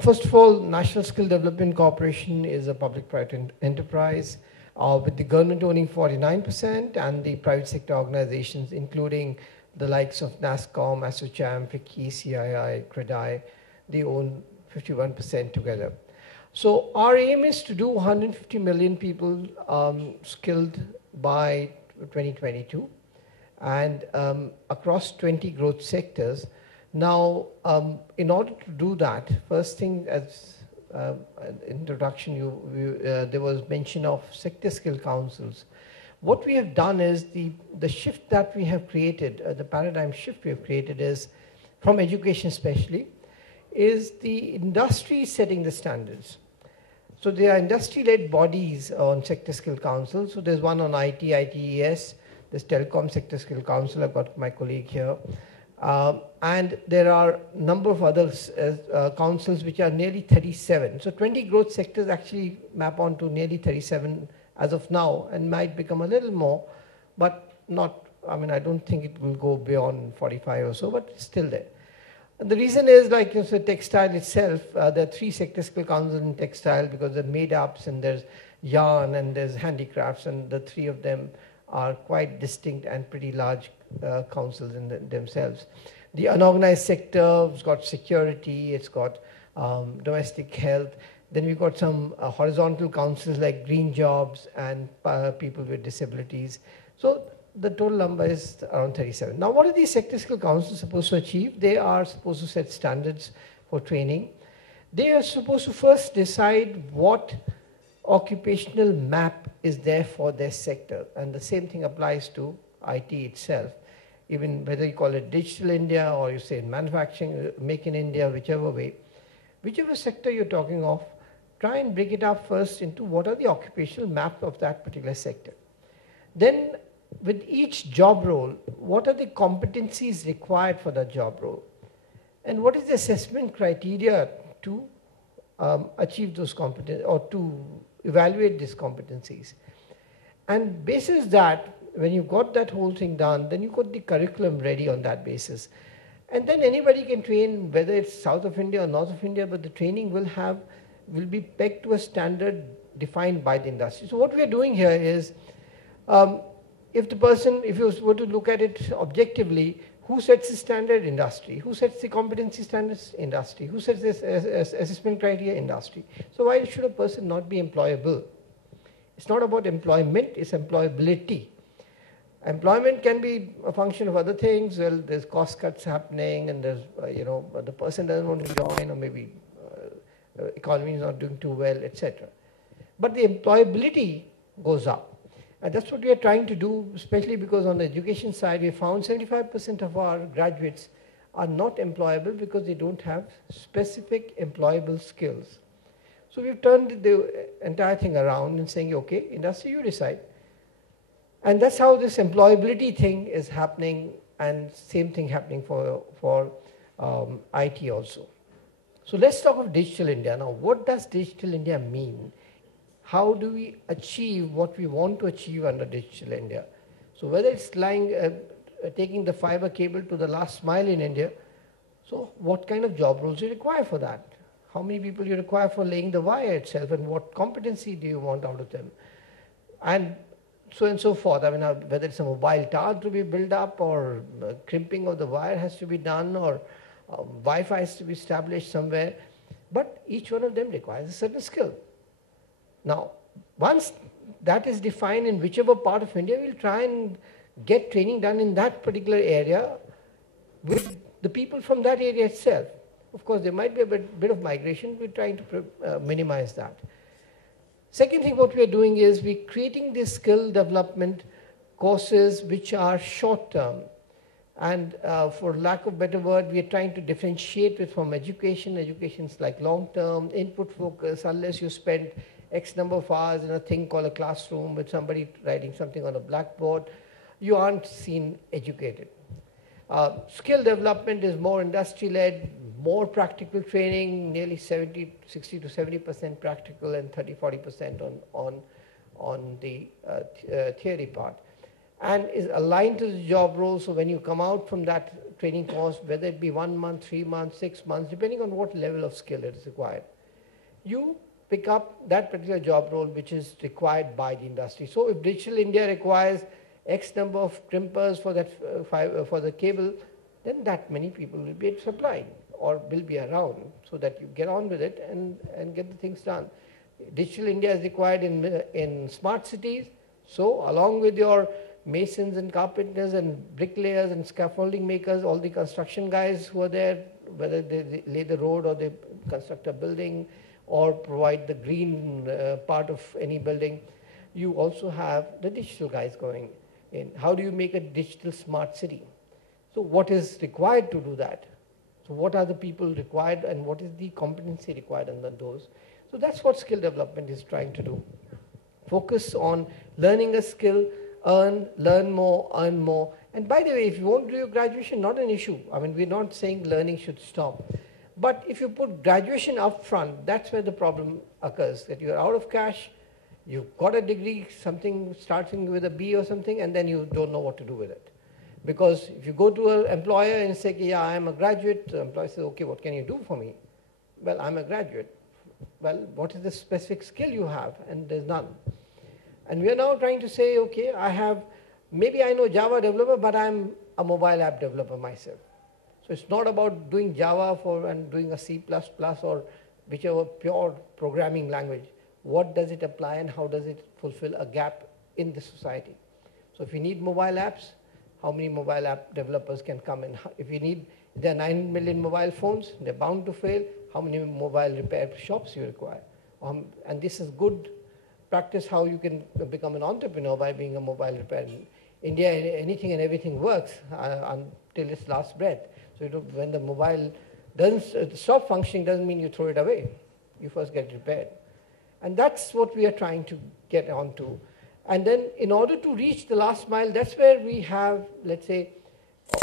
First of all, National Skill Development Corporation is a public-private enterprise with the government owning 49% and the private sector organizations, including the likes of NASSCOM, ASSOCHAM, FICCI, CII, CREDAI, they own 51% together. So our aim is to do 150 million people skilled by 2022 and across 20 growth sectors. Now, in order to do that, first thing as introduction, there was mention of sector skill councils. What we have done is the shift that we have created, the paradigm shift we have created is, from education especially, is the industry setting the standards. So there are industry-led bodies on sector skill council. So there's one on IT, ITES, there's Telecom Sector Skill Council, I've got my colleague here. And there are a number of other councils which are nearly 37. So 20 growth sectors actually map onto nearly 37 as of now and might become a little more, but not, I mean, I don't think it will go beyond 45 or so, but it's still there. And the reason is, like you said, textile itself, there are 3 sector skill councils in textile because there are made-ups and there's yarn and there's handicrafts, and the 3 of them are quite distinct and pretty large councils in themselves. The unorganized sector has got security, it's got domestic health. Then we've got some horizontal councils like green jobs and people with disabilities. So the total number is around 37. Now, what are these sector skill councils supposed to achieve? They are supposed to set standards for training. They are supposed to first decide what occupational map is there for their sector. And the same thing applies to IT itself. Even whether you call it Digital India or you say manufacturing, Make in India, whichever way, whichever sector you're talking of, try and break it up first into what are the occupational map of that particular sector. Then with each job role, what are the competencies required for that job role? And what is the assessment criteria to achieve those competencies or to evaluate these competencies? And basis that, when you've got that whole thing done, then you've got the curriculum ready on that basis. And then anybody can train, whether it's south of India or north of India, but the training will be pegged to a standard defined by the industry. So what we are doing here is, if you were to look at it objectively, who sets the standard? Industry. Who sets the competency standards? Industry. Who sets this assessment criteria? Industry. So why should a person not be employable? It's not about employment, it's employability. Employment can be a function of other things. Well, there's cost cuts happening and there's, the person doesn't want to join, or maybe economy is not doing too well, etc. But the employability goes up. And that's what we are trying to do, especially because on the education side, we found 75% of our graduates are not employable because they don't have specific employable skills. So we've turned the entire thing around and saying, okay, industry, you decide. And that's how this employability thing is happening, and same thing happening for IT also. So let's talk of Digital India. Now, what does Digital India mean? How do we achieve what we want to achieve under Digital India? So whether it's taking the fiber cable to the last mile in India, so what kind of job roles you require for that? How many people you require for laying the wire itself, and what competency do you want out of them? And so and so forth. I mean, whether it's a mobile tower to be built up, or crimping of the wire has to be done, or Wi-Fi has to be established somewhere. But each one of them requires a certain skill. Now, once that is defined in whichever part of India, we'll try and get training done in that particular area with the people from that area itself. Of course, there might be a bit of migration. We're trying to minimize that. Second thing what we are doing is we're creating these skill development courses which are short term. And for lack of a better word, we are trying to differentiate it from education. Education is like long term, input focus. Unless you spend X number of hours in a thing called a classroom with somebody writing something on a blackboard, you aren't seen educated. Skill development is more industry-led, more practical training, nearly 60 to 70% practical and 30-40% on the theory part, and is aligned to the job role. So when you come out from that training course, whether it be 1 month, 3 months, 6 months, depending on what level of skill it is required. You pick up that particular job role which is required by the industry. So if Digital India requires X number of crimpers for that for the cable, then that many people will be supplied or will be around, so that you get on with it and get the things done. Digital India is required in smart cities, so along with your masons and carpenters and bricklayers and scaffolding makers, all the construction guys who are there, whether they lay the road or they construct a building or provide the green part of any building, you also have the digital guys going in. How do you make a digital smart city? So what is required to do that? So what are the people required and what is the competency required under those? So that's what skill development is trying to do. Focus on learning a skill, learn more, earn more. And by the way, if you won't do your graduation, not an issue. I mean, we're not saying learning should stop. But if you put graduation up front, that's where the problem occurs, that you're out of cash, you've got a degree, something starting with a B or something, and then you don't know what to do with it. Because if you go to an employer and say, yeah, I'm a graduate, the employer says, okay, what can you do for me? Well, I'm a graduate. Well, what is the specific skill you have? And there's none. And we are now trying to say, okay, maybe I know Java developer, but I'm a mobile app developer myself. So it's not about doing Java and doing a C++ or whichever pure programming language. What does it apply and how does it fulfill a gap in the society? So if you need mobile apps, how many mobile app developers can come in? If there are 9 million mobile phones, they're bound to fail. How many mobile repair shops you require? And this is good practice how you can become an entrepreneur by being a mobile repair. In India, anything and everything works until its last breath. So when the mobile doesn't stop functioning, doesn't mean you throw it away. You first get repaired. And that's what we are trying to get onto. And then in order to reach the last mile, that's where we have, let's say,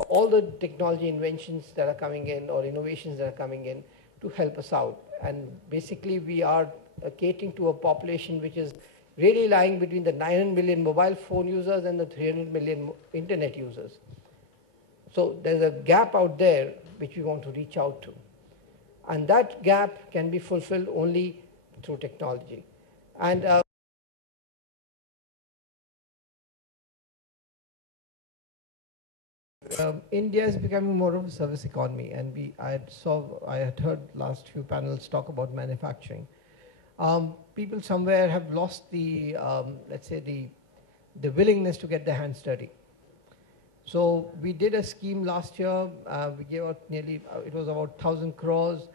all the technology inventions that are coming in or innovations that are coming in to help us out. And basically we are catering to a population which is really lying between the 900 million mobile phone users and the 300 million internet users. So there's a gap out there which we want to reach out to. And that gap can be fulfilled only through technology. And India is becoming more of a service economy, and I had heard last few panels talk about manufacturing. People somewhere have lost the, let's say, the willingness to get their hands dirty. So we did a scheme last year. We gave out nearly, it was about 1,000 crores,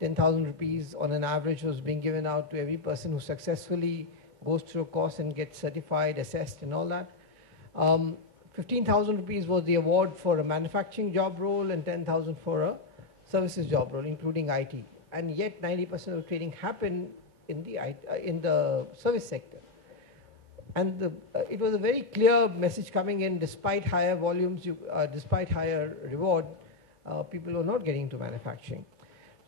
10,000 rupees on an average was being given out to every person who successfully goes through a course and gets certified, assessed, and all that. 15,000 rupees was the award for a manufacturing job role and 10,000 for a services job role, including IT. And yet 90% of training happened in the service sector. And it was a very clear message coming in: despite higher volumes, despite higher reward, people were not getting into manufacturing.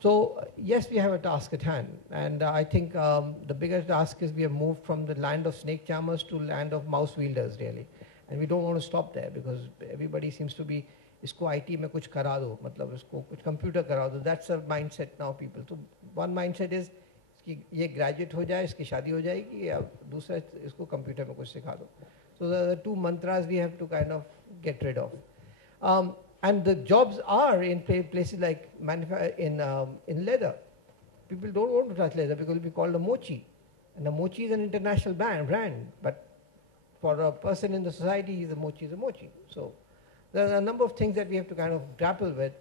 So yes, we have a task at hand. And I think the bigger task is we have moved from the land of snake charmers to land of mouse wielders, really. And we don't want to stop there because everybody seems to be, isko IT mein kuch kara do, matlab isko kuch computer kara do. That's a mindset now, people. So one mindset is, ये graduate हो जाए, इसकी शादी हो जाएगी, या दूसरा इसको computer में कुछ सिखा दो. So the two mantras we have to kind of get rid of. And the jobs are in places like in leather. People don't want to touch leather because it will be called a mochi. And a mochi is an international brand, but for a person in the society, the mochi is a mochi. So there are a number of things that we have to kind of grapple with.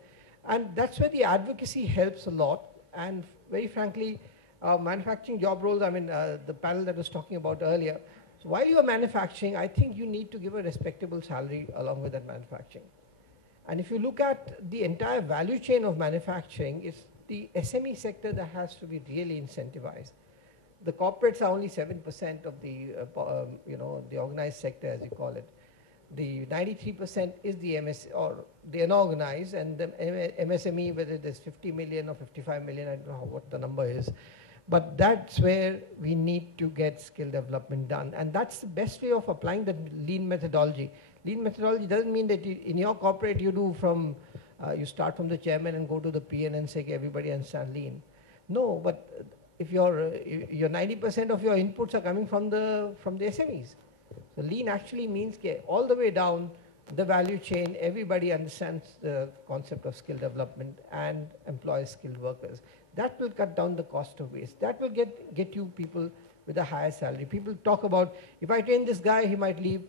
And that's where the advocacy helps a lot. And very frankly, manufacturing job roles, I mean, the panel that was talking about earlier. So while you are manufacturing, I think you need to give a respectable salary along with that manufacturing. And if you look at the entire value chain of manufacturing, it's the SME sector that has to be really incentivized. The corporates are only 7% of the, the organized sector, as you call it. The 93% is the or the unorganized, and the MSME, whether there's 50 million or 55 million, I don't know what the number is. But that's where we need to get skill development done. And that's the best way of applying the lean methodology. Lean methodology doesn't mean that in your corporate you do from You start from the chairman and go to the PN and say, everybody understand lean. No, but if your 90% of your inputs are coming from the SMEs. So lean actually means all the way down the value chain, everybody understands the concept of skill development and employs skilled workers. That will cut down the cost of waste. That will get you people with a higher salary. People talk about, if I train this guy, he might leave.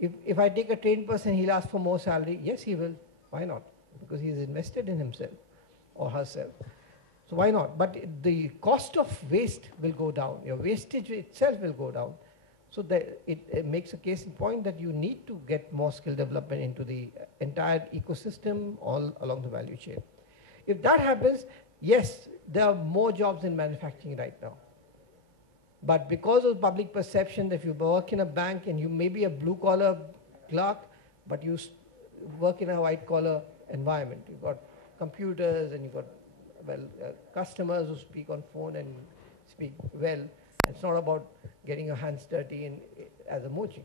If I take a trained person, he'll ask for more salary. Yes, he will. Why not? Because he's invested in himself or herself. So why not? But the cost of waste will go down. Your wastage itself will go down. So that it makes a case in point that you need to get more skill development into the entire ecosystem all along the value chain. If that happens, yes, there are more jobs in manufacturing right now. But because of public perception that if you work in a bank and you may be a blue-collar clerk, but you work in a white-collar environment. You've got computers and you've got customers who speak on phone and speak well. It's not about getting your hands dirty as a mochi.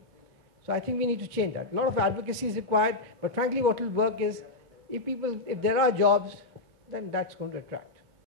So I think we need to change that. A lot of advocacy is required, but frankly what will work is if there are jobs, then that's going to attract.